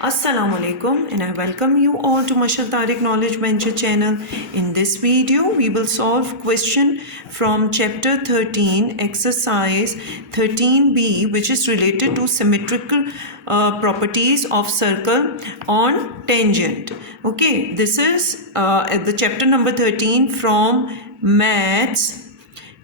Assalamu alaikum and I welcome you all to Mashal Tariq Knowledge Venture channel. In this video, we will solve question from chapter 13, exercise 13b, which is related to symmetrical properties of circle on tangent. Okay, this is the chapter number 13 from Maths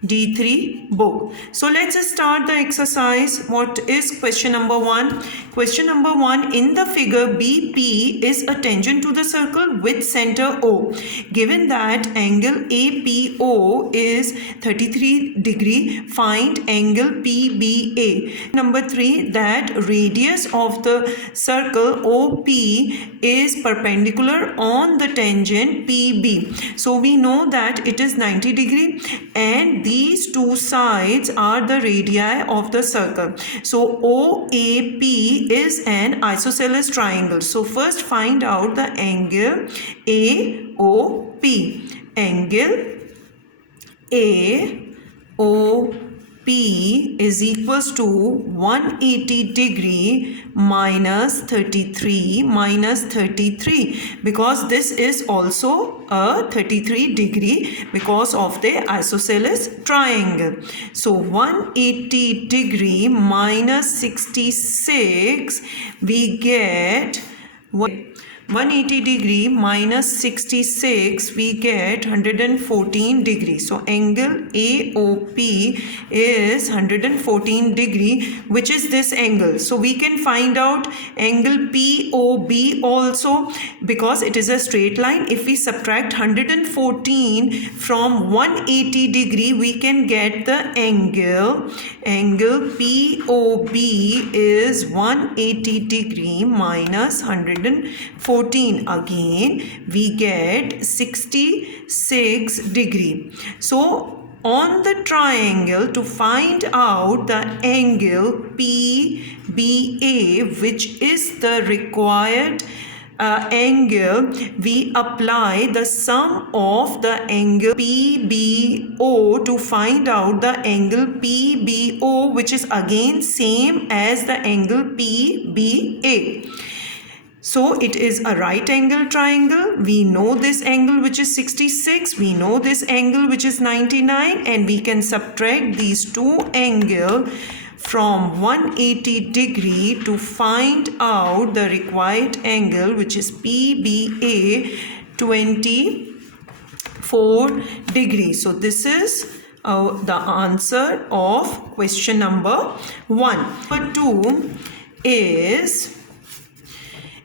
D3 book. So let's start the exercise. What is question number 1? Question number 1, in the figure BP is a tangent to the circle with center O. Given that angle APO is 33 degree, find angle PBA. Number 3, that radius of the circle OP is perpendicular on the tangent PB. So we know that it is 90 degree and these two sides are the radii of the circle. So OAP is an isosceles triangle. So first find out the angle AOP. Angle AOP is equals to 180 degree minus 33 because this is also a 33 degree because of the isosceles triangle. So 180 degree minus 66, we get 180 degree minus 66, we get 114 degree. So angle AOP is 114 degree, which is this angle. So we can find out angle POB also because it is a straight line. If we subtract 114 from 180 degree, we can get the angle POB is 180 degree minus 114. Again we get 66 degree. So on the triangle, to find out the angle PBA, which is the required angle, we apply the sum of the angle PBO to find out the angle PBO, which is again same as the angle PBA. So it is a right angle triangle. We know this angle which is 66. We know this angle which is 99. And we can subtract these two angles from 180 degree to find out the required angle, which is PBA, 24 degrees. So this is the answer of question number 1. Number 2 is,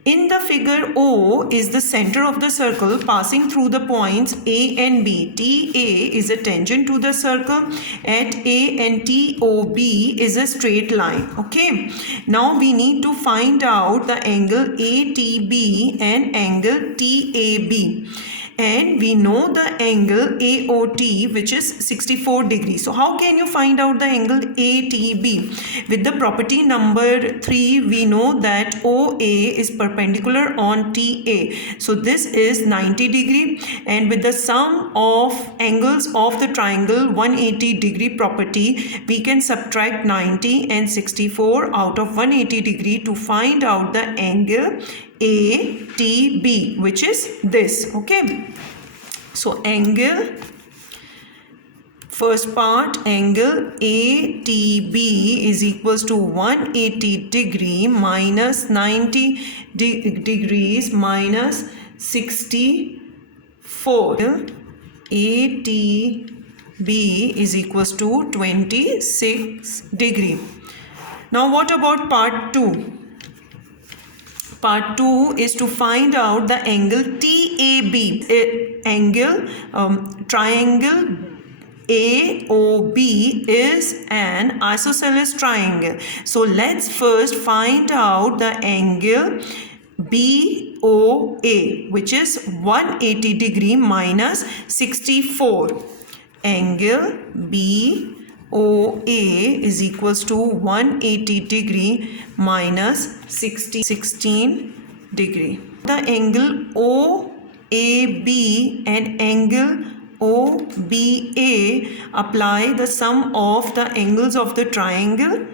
in the figure, O is the center of the circle passing through the points A and B. TA is a tangent to the circle at A and TOB is a straight line. Okay. Now we need to find out the angle ATB and angle TAB. And we know the angle AOT, which is 64 degrees. So how can you find out the angle ATB? With the property number 3, we know that OA is perpendicular on TA. So this is 90 degree. And with the sum of angles of the triangle 180 degree property, we can subtract 90 and 64 out of 180 degree to find out the angle ATB, which is this. Okay. So angle, first part, angle ATB is equals to 180 degree minus 90 degrees minus 64. ATB is equals to 26 degree. Now what about part 2? Part 2 is to find out the angle TAB. Triangle AOB is an isosceles triangle. So let's first find out the angle BOA, which is 180 degree minus 64. Angle BOA is equals to 180 degree minus 16 degree. The angle OAB and angle OBA, apply the sum of the angles of the triangle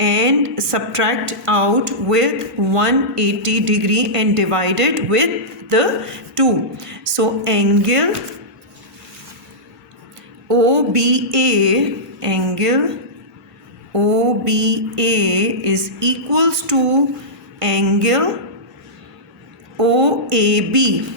and subtract out with 180 degree and divide it with the 2. So angle OBA is equals to angle OAB.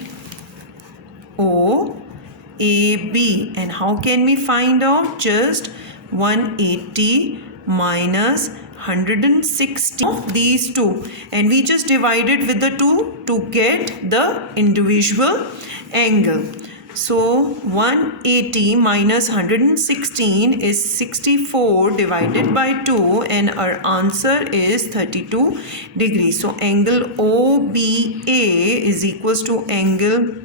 And how can we find out? Just 180 minus 160 of these two, and we just divided with the 2 to get the individual angle. So 180 minus 116 is 64 divided by 2, and our answer is 32 degrees. So angle OBA is equals to angle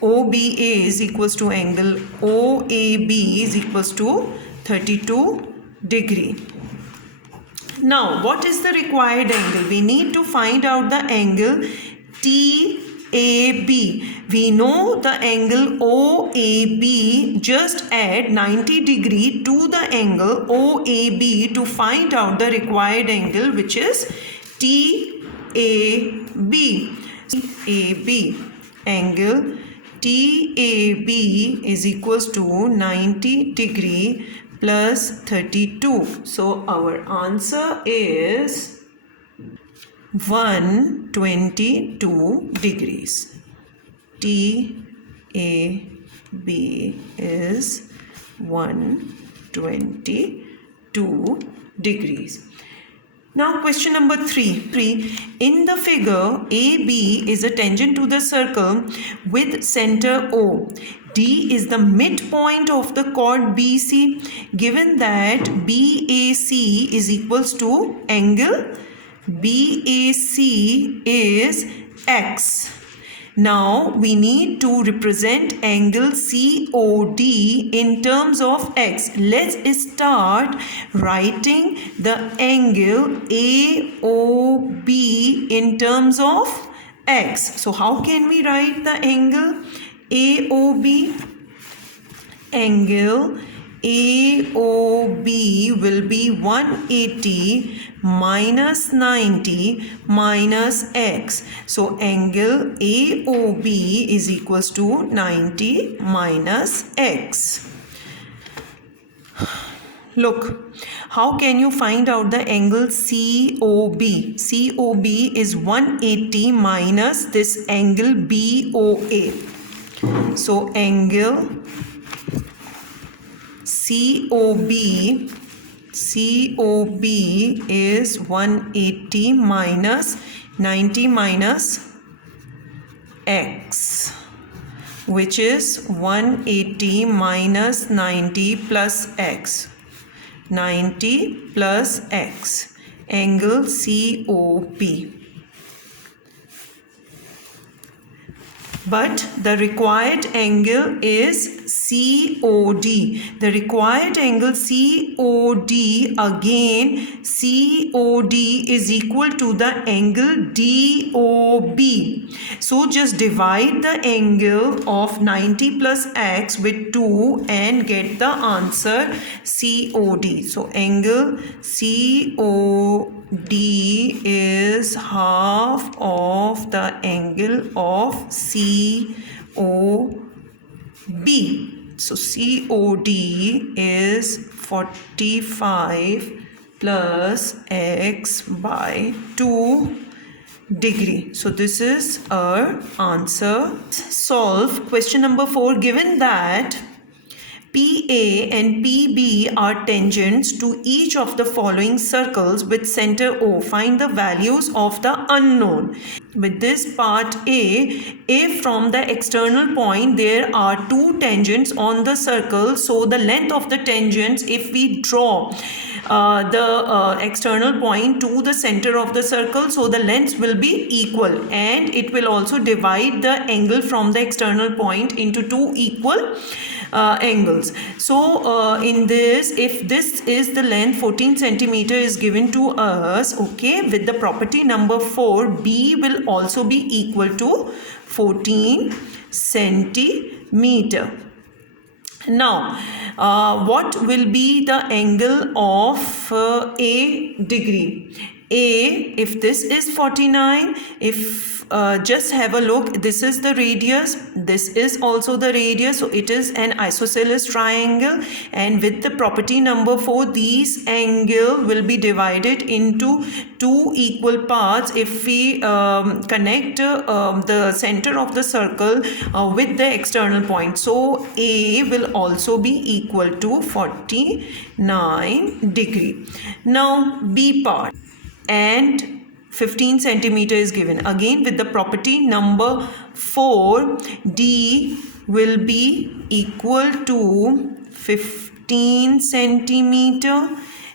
OBA is equals to angle OAB is equals to 32 degree. Now, what is the required angle? We need to find out the angle TAB. We know the angle OAB. Just add 90 degree to the angle OAB to find out the required angle, which is TAB. Angle TAB is equals to 90 degree plus 32. So our answer is 122 degrees. TAB is 122 degrees. Now question number 3. In the figure, AB is a tangent to the circle with center O. D is the midpoint of the chord BC. Given that BAC is equals to angle BAC is X. Now we need to represent angle COD in terms of X. Let's start writing the angle AOB in terms of X. So how can we write the angle AOB? Angle AOB will be 180 minus 90 minus X. So angle AOB is equals to 90 minus X. Look, how can you find out the angle COB? COB is 180 minus this angle BOA. So angle COB is 180 minus 90 minus X, which is 180 minus 90 plus X. 90 plus X, angle COP. But the required angle is COD. The required angle COD, again COD is equal to the angle DOB. So just divide the angle of 90 plus X with 2 and get the answer COD. So angle COD is half of the angle of COB. So COD is 45 plus X by 2 degree. So this is our answer. Solve question number 4. Given that PA and PB are tangents to each of the following circles with center O, find the values of the unknown. With this part A, if from the external point there are two tangents on the circle, so the length of the tangents, if we draw the external point to the center of the circle, so the lengths will be equal, and it will also divide the angle from the external point into two equal angles. So in this, if this is the length 14 centimeter is given to us, okay, with the property number 4, B will also be equal to 14 centimeter. Now, what will be the angle of A degree? A, if this is 49, if just have a look, this is the radius, this is also the radius, so it is an isosceles triangle, and with the property number 4, these angle will be divided into two equal parts if we connect the center of the circle with the external point. So A will also be equal to 49 degree. Now B part, and 15 centimeter is given. Again, with the property number 4, D will be equal to 15 centimeter,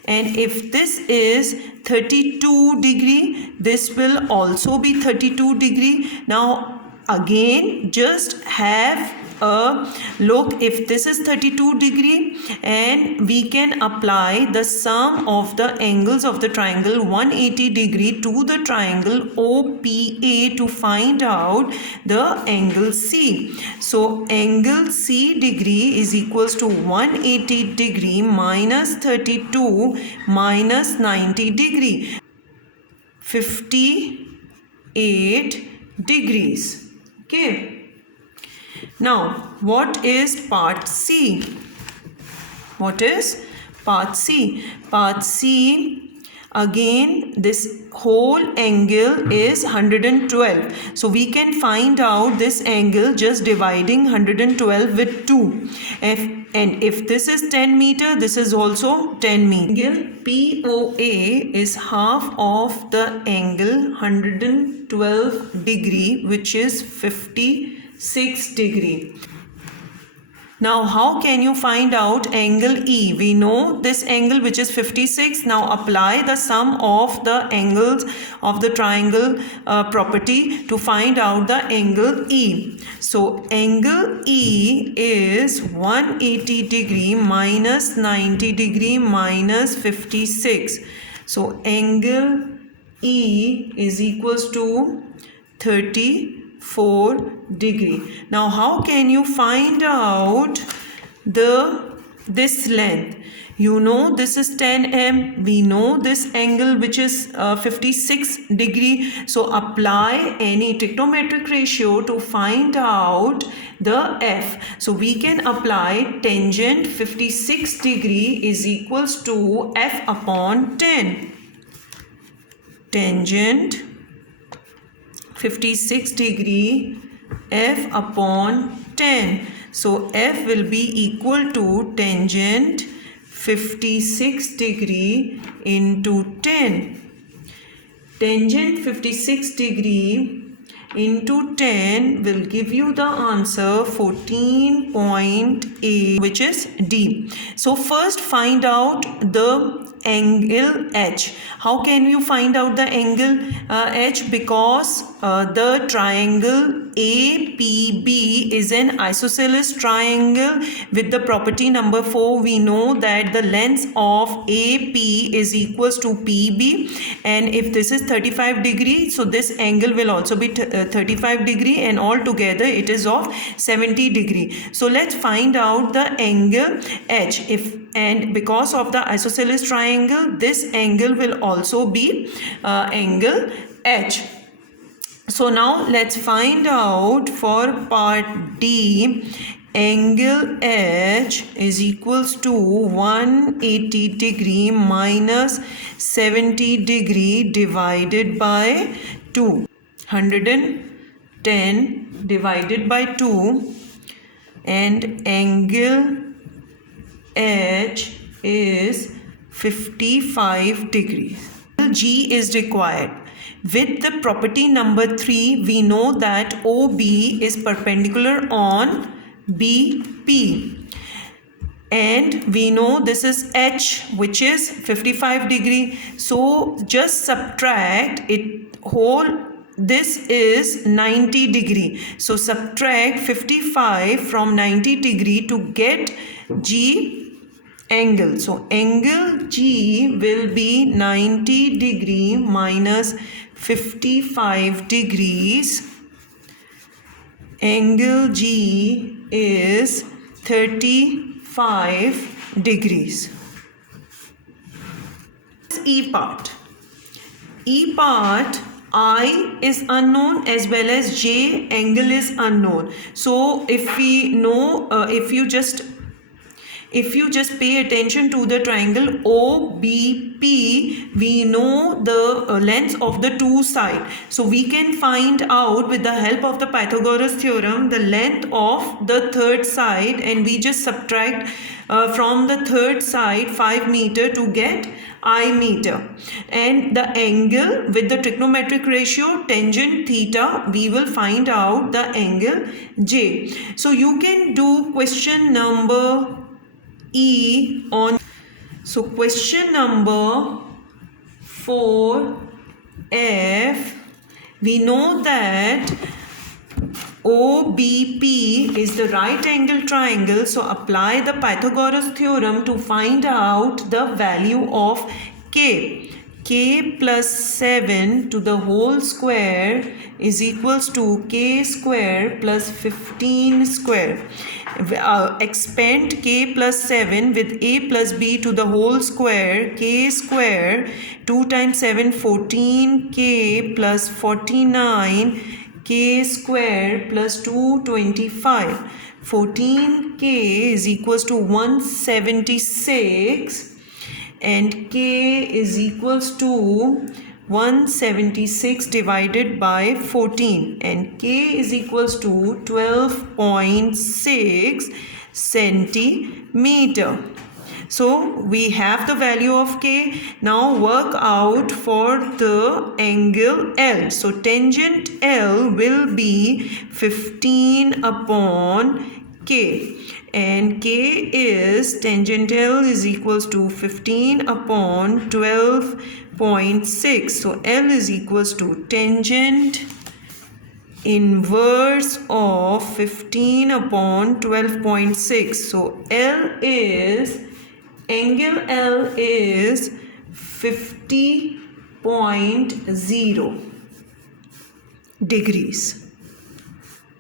and if this is 32 degree, this will also be 32 degree. Now again, just have a look, if this is 32 degree, and we can apply the sum of the angles of the triangle 180 degree to the triangle OPA to find out the angle C. So angle C degree is equals to 180 degree minus 32 minus 90 degree, 58 degrees. Okay. Now, what is part C? What is part C? Part C, again, this whole angle is 112. So we can find out this angle just dividing 112 with 2. And if this is 10 meter, this is also 10 meter. Angle POA is half of the angle 112 degree, which is 56 degree. Now, how can you find out angle E? We know this angle, which is 56. Now, apply the sum of the angles of the triangle property to find out the angle E. So, angle E is 180 degree minus 90 degree minus 56. So, angle E is equals to 34 degree. Now how can you find out this length? You know this is 10 we know this angle which is 56 degree. So apply any trigonometric ratio to find out the F. So we can apply tangent 56 degree is equals to F upon 10. Tangent 56 degree F upon 10. So F will be equal to tangent 56 degree into 10. Tangent 56 degree into 10 will give you the answer 14.8, which is D. So first find out the angle H. How can you find out the angle H? Because the triangle APB is an isosceles triangle with the property number 4. We know that the length of AP is equals to PB, and if this is 35 degree, so this angle will also be 35 degree, and altogether it is of 70 degree. So let's find out the angle H. And because of the isosceles triangle, this angle will also be angle H. So now let's find out for part D. Angle H is equals to 180 degree minus 70 degree divided by 2. 110 divided by 2, and angle H is 55 degrees. G is required. With the property number 3, we know that OB is perpendicular on BP. And we know this is H, which is 55 degree. So just subtract it whole. This is 90 degree. So subtract 55 from 90 degree to get G angle. So angle G will be 90 degree minus 55 degrees. Angle G is 35 degrees. E part. E part, I is unknown as well as J angle is unknown. So if we know, if you just pay attention to the triangle OBP, we know the length of the two sides. So we can find out with the help of the Pythagoras theorem the length of the third side, and we just subtract from the third side 5 meter to get I meter. And the angle with the trigonometric ratio tangent theta, we will find out the angle J. So you can do question number E on. So question number 4F, we know that OBP is the right angle triangle. So apply the Pythagoras theorem to find out the value of K. K plus 7 to the whole square is equals to K square plus 15 square. Expand K plus 7 with A plus B to the whole square. K square 2 times 7 14, K plus 49, K square plus 225. 14K is equals to 176 and K is equals to 176 divided by 14, and K is equals to 12.6 centimeter. So we have the value of K. Now work out for the angle L. So tangent L will be 15 upon K, and K is tangent L is equals to 15 upon 12.6. So L is equals to tangent inverse of 15 upon 12.6. So angle L is 50.0 degrees.